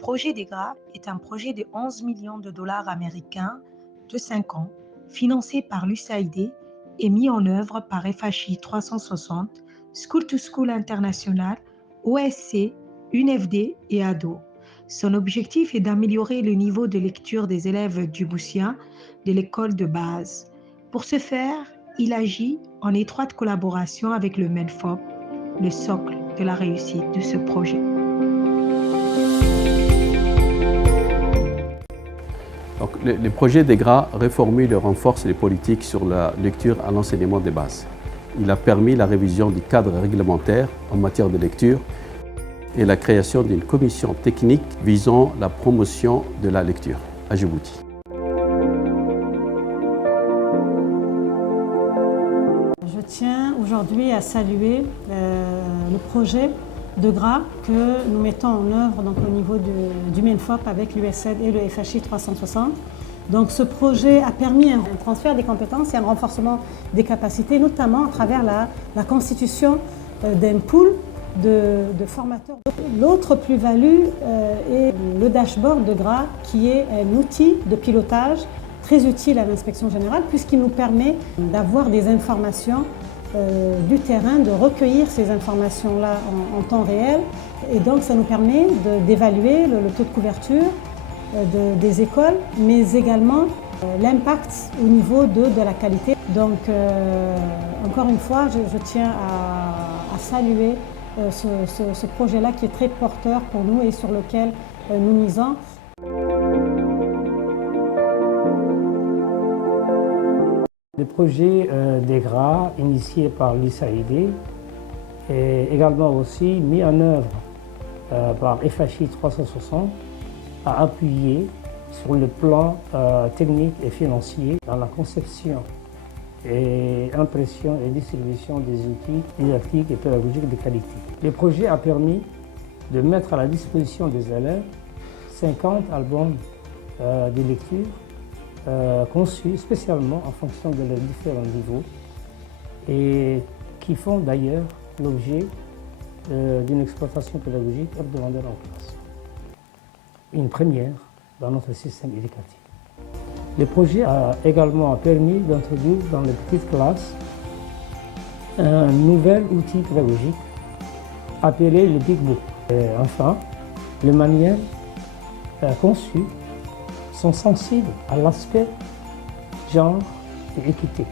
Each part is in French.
projet DEGRA est un projet de 11 millions de dollars américains de 5 ans, financé par l'USAID et mis en œuvre par FHI 360, School to School International, OSC, UNFD et ADO. Son objectif est d'améliorer le niveau de lecture des élèves djiboutiens de l'école de base. Pour ce faire, il agit en étroite collaboration avec le MENFOP, le socle de la réussite de ce projet. Donc, le projet DEGRA reformule et renforce les politiques sur la lecture à l'enseignement des bases. Il a permis la révision du cadre réglementaire en matière de lecture et la création d'une commission technique visant la promotion de la lecture à Djibouti. Je tiens aujourd'hui à saluer le projet DEGRA que nous mettons en œuvre donc, au niveau du MENFOP avec l'USAID et le FHI 360. Donc ce projet a permis un transfert des compétences et un renforcement des capacités, notamment à travers la constitution d'un pool de formateurs. L'autre plus-value est le dashboard DEGRA qui est un outil de pilotage très utile à l'inspection générale puisqu'il nous permet d'avoir des informations du terrain, de recueillir ces informations-là en temps réel. Et donc ça nous permet d'évaluer le taux de couverture des écoles, mais également l'impact au niveau de la qualité. Donc encore une fois, je tiens à saluer ce projet-là qui est très porteur pour nous et sur lequel nous misons. Le projet DEGRA, initié par l'USAID, est également aussi mis en œuvre par FHI 360, a appuyé sur le plan technique et financier dans la conception et impression et distribution des outils didactiques et pédagogiques de qualité. Le projet a permis de mettre à la disposition des élèves 50 albums de lecture conçus spécialement en fonction de leurs différents niveaux et qui font d'ailleurs l'objet d'une exploitation pédagogique hebdomadaire en classe. Une première dans notre système éducatif. Le projet a également permis d'introduire dans les petites classes un nouvel outil pédagogique appelé le Big Book. Et enfin, les manuels conçus sont sensibles à l'aspect genre et équité.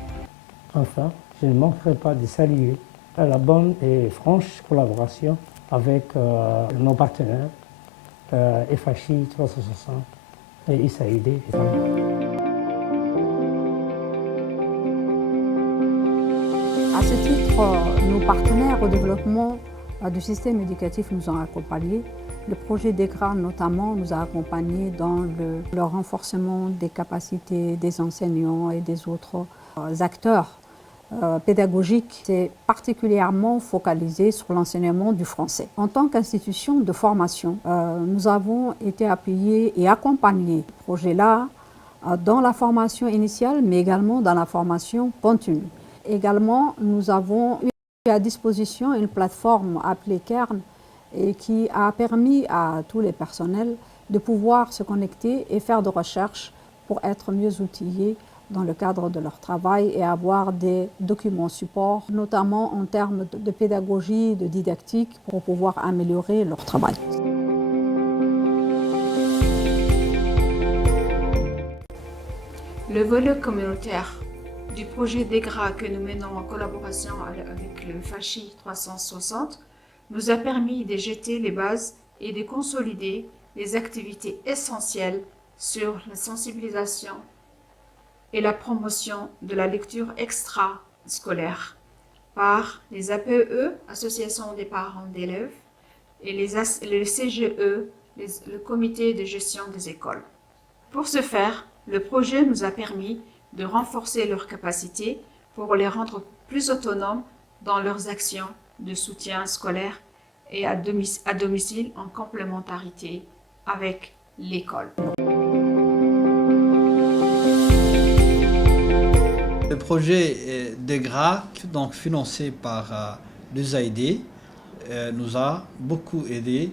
Enfin, je ne manquerai pas de saluer la bonne et franche collaboration avec nos partenaires FHI 360 et USAID. À ce titre, nos partenaires au développement du système éducatif nous ont accompagnés. Le projet DEGRA notamment nous a accompagnés dans le renforcement des capacités des enseignants et des autres acteurs pédagogiques. C'est particulièrement focalisé sur l'enseignement du français. En tant qu'institution de formation, nous avons été appuyés et accompagnés ce projet-là dans la formation initiale, mais également dans la formation continue. Également, nous avons eu à disposition une plateforme appelée Kern et qui a permis à tous les personnels de pouvoir se connecter et faire de recherches pour être mieux outillés dans le cadre de leur travail et avoir des documents support, notamment en termes de pédagogie, de didactique, pour pouvoir améliorer leur travail. Le volet communautaire du projet DEGRA que nous menons en collaboration avec le FHI 360 nous a permis de jeter les bases et de consolider les activités essentielles sur la sensibilisation et la promotion de la lecture extrascolaire par les APE, Associations des parents d'élèves, et le CGE, le Comité de gestion des écoles. Pour ce faire, le projet nous a permis de renforcer leurs capacités pour les rendre plus autonomes dans leurs actions de soutien scolaire et à domicile en complémentarité avec l'école. Le projet DEGRA, donc financé par l'USAID, nous a beaucoup aidé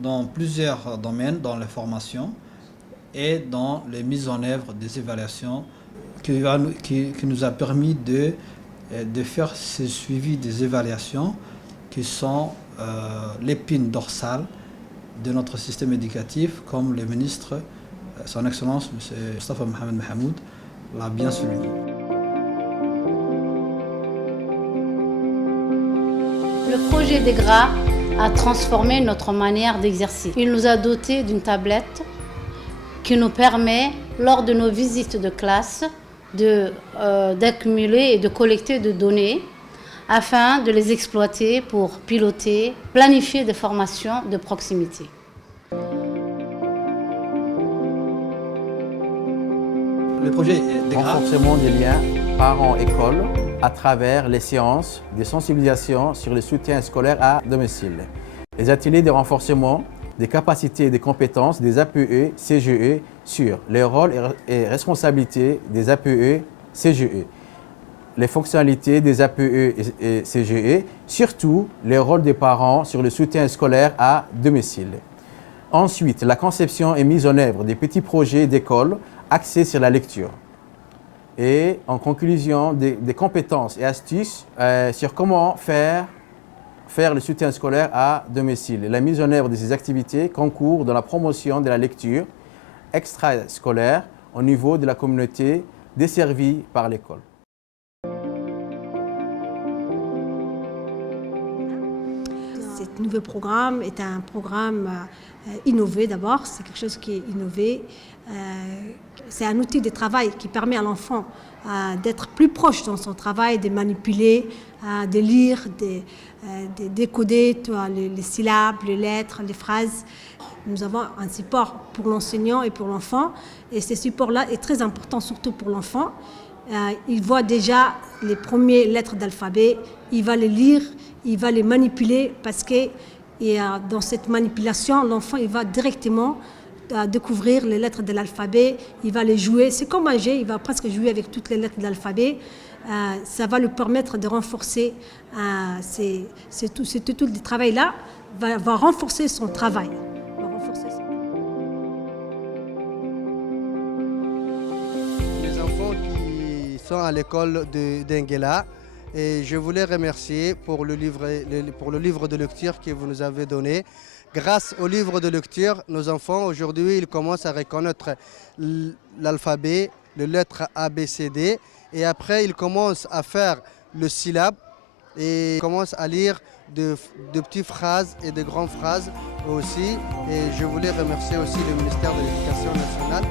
dans plusieurs domaines, dans la formation et dans les mises en œuvre des évaluations qui nous a permis de faire ce suivi des évaluations qui sont l'épine dorsale de notre système éducatif, comme le ministre, son Excellence, M. Mostafa Mohamed Mahamoud, l'a bien souligné. Le projet DEGRA a transformé notre manière d'exercer. Il nous a dotés d'une tablette qui nous permet, lors de nos visites de classe, d'accumuler et de collecter des données afin de les exploiter pour piloter, planifier des formations de proximité. Le projet DEGRA, renforcement des liens parents-école à travers les séances de sensibilisation sur le soutien scolaire à domicile. Les ateliers de renforcement des capacités et des compétences des APE, CGE sur les rôles et responsabilités des APE, CGE, les fonctionnalités des APE et CGE, surtout les rôles des parents sur le soutien scolaire à domicile. Ensuite, la conception et mise en œuvre des petits projets d'école axés sur la lecture. Et en conclusion, des compétences et astuces sur comment faire le soutien scolaire à domicile. La mise en œuvre de ces activités concourt dans la promotion de la lecture extrascolaire au niveau de la communauté desservie par l'école. Ce nouveau programme est un programme innové d'abord, c'est quelque chose qui est innové. C'est un outil de travail qui permet à l'enfant d'être plus proche dans son travail, de manipuler, de lire, de décoder les syllabes, les lettres, les phrases. Nous avons un support pour l'enseignant et pour l'enfant, et ce support-là est très important, surtout pour l'enfant. Il voit déjà les premières lettres d'alphabet, il va les lire, il va les manipuler parce que dans cette manipulation, l'enfant il va directement découvrir les lettres de l'alphabet, il va les jouer. C'est comme un jeu, il va presque jouer avec toutes les lettres de l'alphabet. Ça va lui permettre de renforcer tout le travail-là, va renforcer son travail. Les enfants qui sont à l'école d'Enguela, et je voulais remercier pour le livre de lecture que vous nous avez donné. Grâce au livre de lecture, nos enfants aujourd'hui ils commencent à reconnaître l'alphabet, les lettres A, B, C, D, et après ils commencent à faire le syllabe et ils commencent à lire de petites phrases et de grandes phrases aussi. Et je voulais remercier aussi le ministère de l'Éducation nationale.